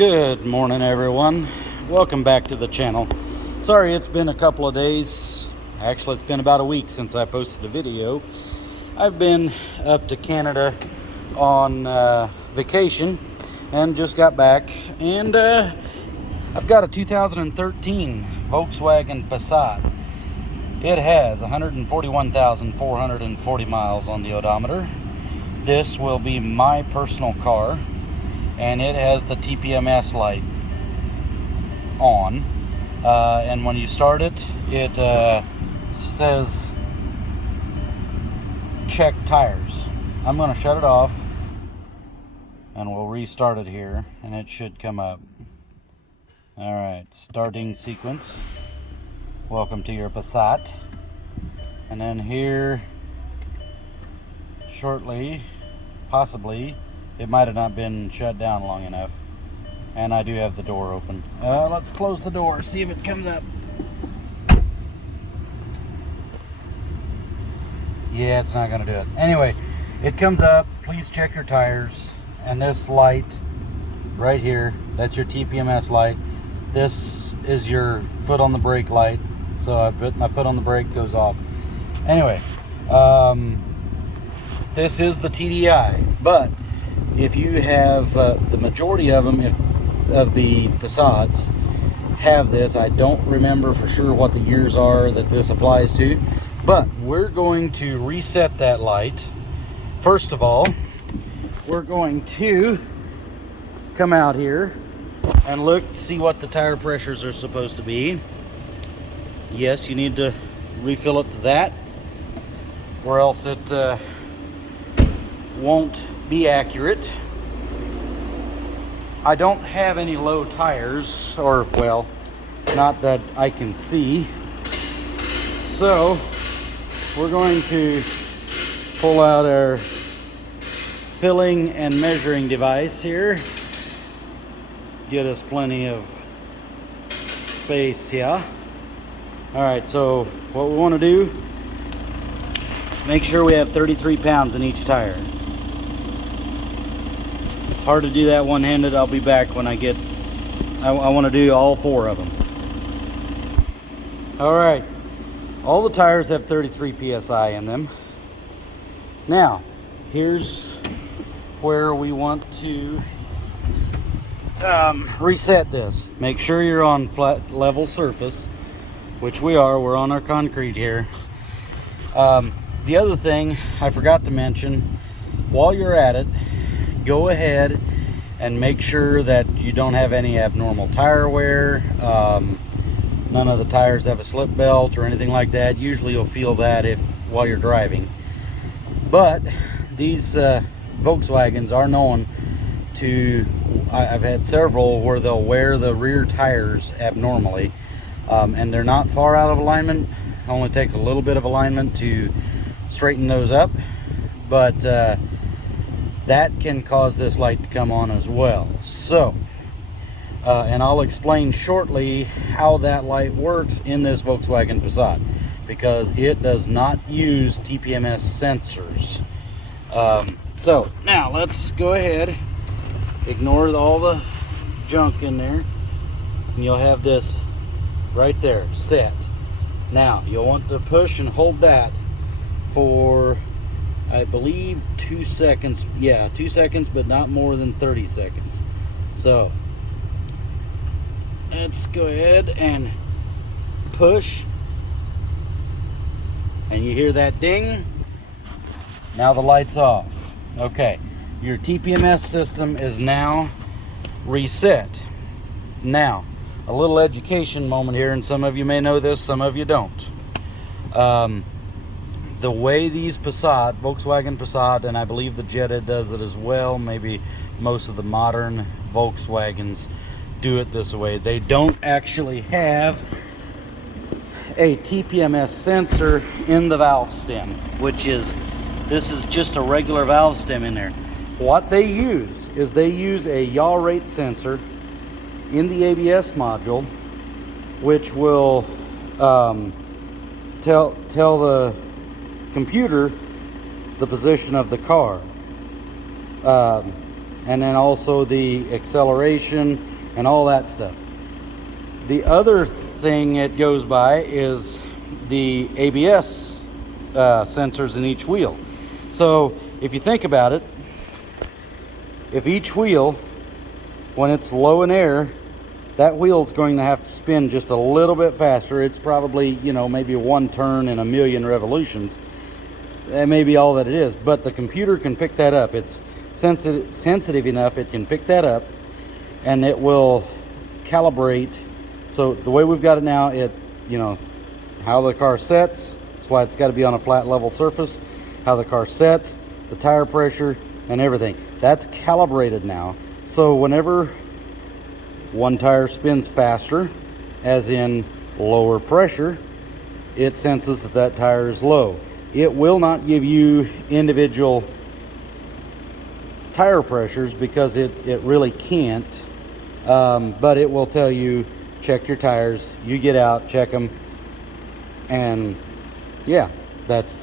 Good morning, everyone. Welcome back to the channel. Sorry it's been a couple of days. Actually, it's been about a week since I posted a video. I've been up to Canada on vacation and just got back, and I've got a 2013 Volkswagen Passat. It has 141,440 miles on the odometer. This will be my personal car, and it has the TPMS light on, and when you start it, it says check tires. I'm going to shut it off and we'll restart it here, and it should come up. Alright, starting sequence. Welcome to your Passat. And then here shortly, possibly, it might have not been shut down long enough. And I do have the door open. Let's close the door, see if it comes up. Yeah, it's not going to do it. Anyway, it comes up. Please check your tires. And this light right here, that's your TPMS light. This is your foot on the brake light. So I put my foot on the brake, goes off. Anyway, this is the TDI. But if you have the majority of them, of the Passats have this. I don't remember for sure what the years are that this applies to, but we're going to reset that light. First of all, we're going to come out here and look to see what the tire pressures are supposed to be. Yes, you need to refill it to that, or else it won't be accurate. I don't have any low tires, or well, not that I can see. So we're going to pull out our filling and measuring device here. Get us plenty of space here. Alright, so what we want to do, make sure we have 33 pounds in each tire. Hard to do that one-handed. I'll be back when I get, I want to do all four of them. Alright, all the tires have 33 psi in them. Now, here's where we want to reset this. Make sure you're on flat level surface, which we are. We're on our concrete here. The other thing I forgot to mention, while you're at it, go ahead and make sure that you don't have any abnormal tire wear. None of the tires have a slip belt or anything like that. Usually you'll feel that while you're driving. But these Volkswagens are known to, I've had several where they'll wear the rear tires abnormally, and they're not far out of alignment. It only takes a little bit of alignment to straighten those up, but that can cause this light to come on as well. So, and I'll explain shortly how that light works in this Volkswagen Passat, because it does not use TPMS sensors. So, now let's go ahead, ignore all the junk in there, and you'll have this right there, set. Now, you'll want to push and hold that for, I believe, 2 seconds. Yeah, 2 seconds, but not more than 30 seconds. So let's go ahead and push, and you hear that ding. Now the light's off. Okay, your TPMS system is now reset. Now, a little education moment here, and some of you may know this, some of you don't. The way these Passat, Volkswagen Passat, and I believe the Jetta does it as well, maybe most of the modern Volkswagens do it this way. They don't actually have a TPMS sensor in the valve stem, which is, this is just a regular valve stem in there. What they use is they use a yaw rate sensor in the ABS module, which will tell the computer the position of the car, and then also the acceleration and all that stuff. The other thing it goes by is the ABS sensors in each wheel. So if you think about it, if each wheel, when it's low in air, that wheel's going to have to spin just a little bit faster. It's probably, you know, maybe one turn in a million revolutions. That may be all that it is, but the computer can pick that up. It's sensitive enough, it can pick that up, and it will calibrate. So the way we've got it now, it, you know, how the car sets, that's why it's got to be on a flat level surface, how the car sets, the tire pressure, and everything. That's calibrated now. So whenever one tire spins faster, as in lower pressure, it senses that that tire is low. It will not give you individual tire pressures because it really can't, but it will tell you, check your tires. You get out, check them, and yeah, that's,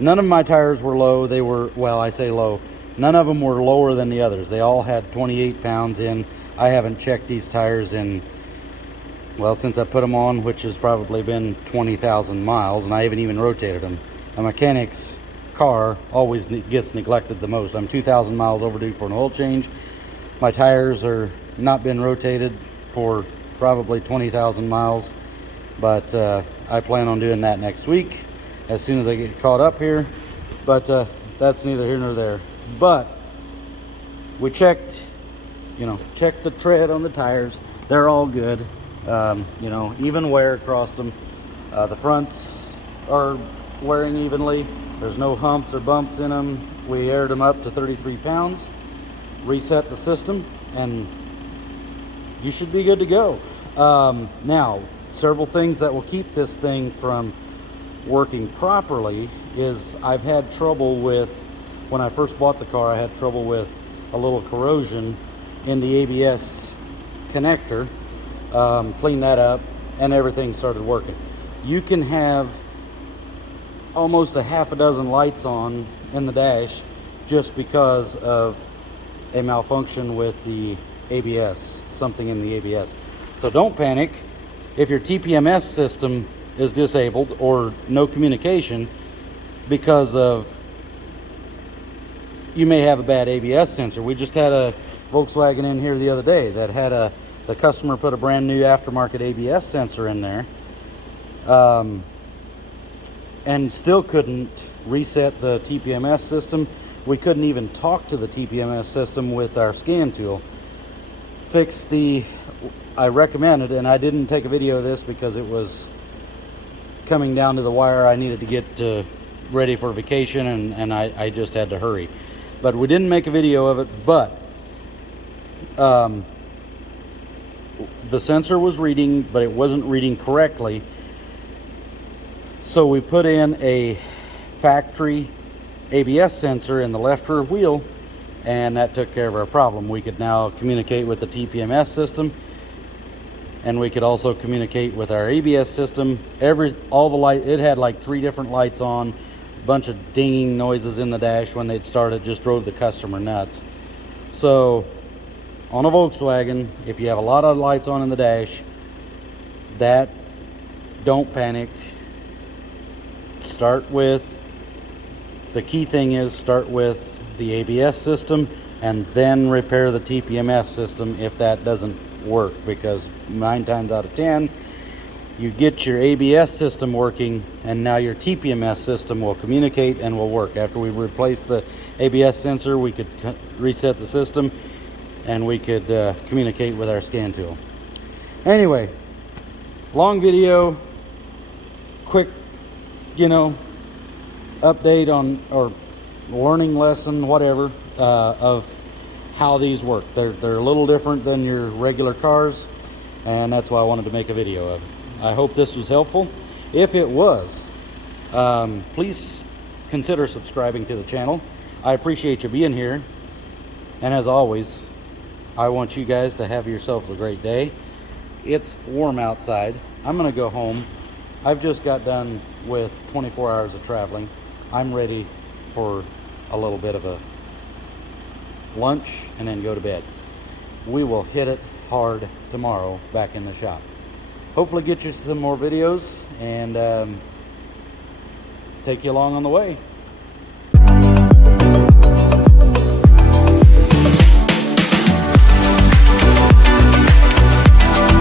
none of my tires were low. They were, well, I say low, none of them were lower than the others. They all had 28 pounds in. I haven't checked these tires in, well, since I put them on, which has probably been 20,000 miles, and I haven't even rotated them. A mechanic's car always gets neglected the most. I'm 2,000 miles overdue for an oil change. My tires are not been rotated for probably 20,000 miles, but I plan on doing that next week as soon as I get caught up here. But that's neither here nor there. But we checked, you know, checked the tread on the tires. They're all good. You know, even wear across them. The fronts are wearing evenly. There's no humps or bumps in them. We aired them up to 33 pounds, reset the system, and you should be good to go. Now, several things that will keep this thing from working properly is I've had trouble with, when I first bought the car, I had trouble with a little corrosion in the ABS connector. Cleaned that up and everything started working. You can have almost a half a dozen lights on in the dash just because of a malfunction with the ABS, something in the ABS. So don't panic if your TPMS system is disabled or no communication because of, you may have a bad ABS sensor. We just had a Volkswagen in here the other day that had the customer put a brand new aftermarket ABS sensor in there, and still couldn't reset the TPMS system. We couldn't even talk to the TPMS system with our scan tool. Fix the, I recommended, and I didn't take a video of this because it was coming down to the wire. I needed to get ready for vacation, and I just had to hurry. But we didn't make a video of it, but the sensor was reading, but it wasn't reading correctly. So we put in a factory ABS sensor in the left rear wheel, and that took care of our problem. We could now communicate with the TPMS system, and we could also communicate with our ABS system. All the light, it had like 3 different lights on, a bunch of dinging noises in the dash when they'd started, just drove the customer nuts. So on a Volkswagen, if you have a lot of lights on in the dash, don't panic. Start with, the key thing is start with the ABS system and then repair the TPMS system if that doesn't work, because 9 times out of 10 you get your ABS system working and now your TPMS system will communicate and will work. After we replace the ABS sensor, we could reset the system and we could communicate with our scan tool. Anyway, long video, quick, you know, update on, or learning lesson, whatever, of how these work. They're a little different than your regular cars, and that's why I wanted to make a video of it. I hope this was helpful. If it was, please consider subscribing to the channel. I appreciate you being here, and as always, I want you guys to have yourselves a great day. It's warm outside. I'm gonna go home. I've just got done with 24 hours of traveling. I'm ready for a little bit of a lunch and then go to bed. We will hit it hard tomorrow back in the shop. Hopefully get you some more videos and take you along on the way.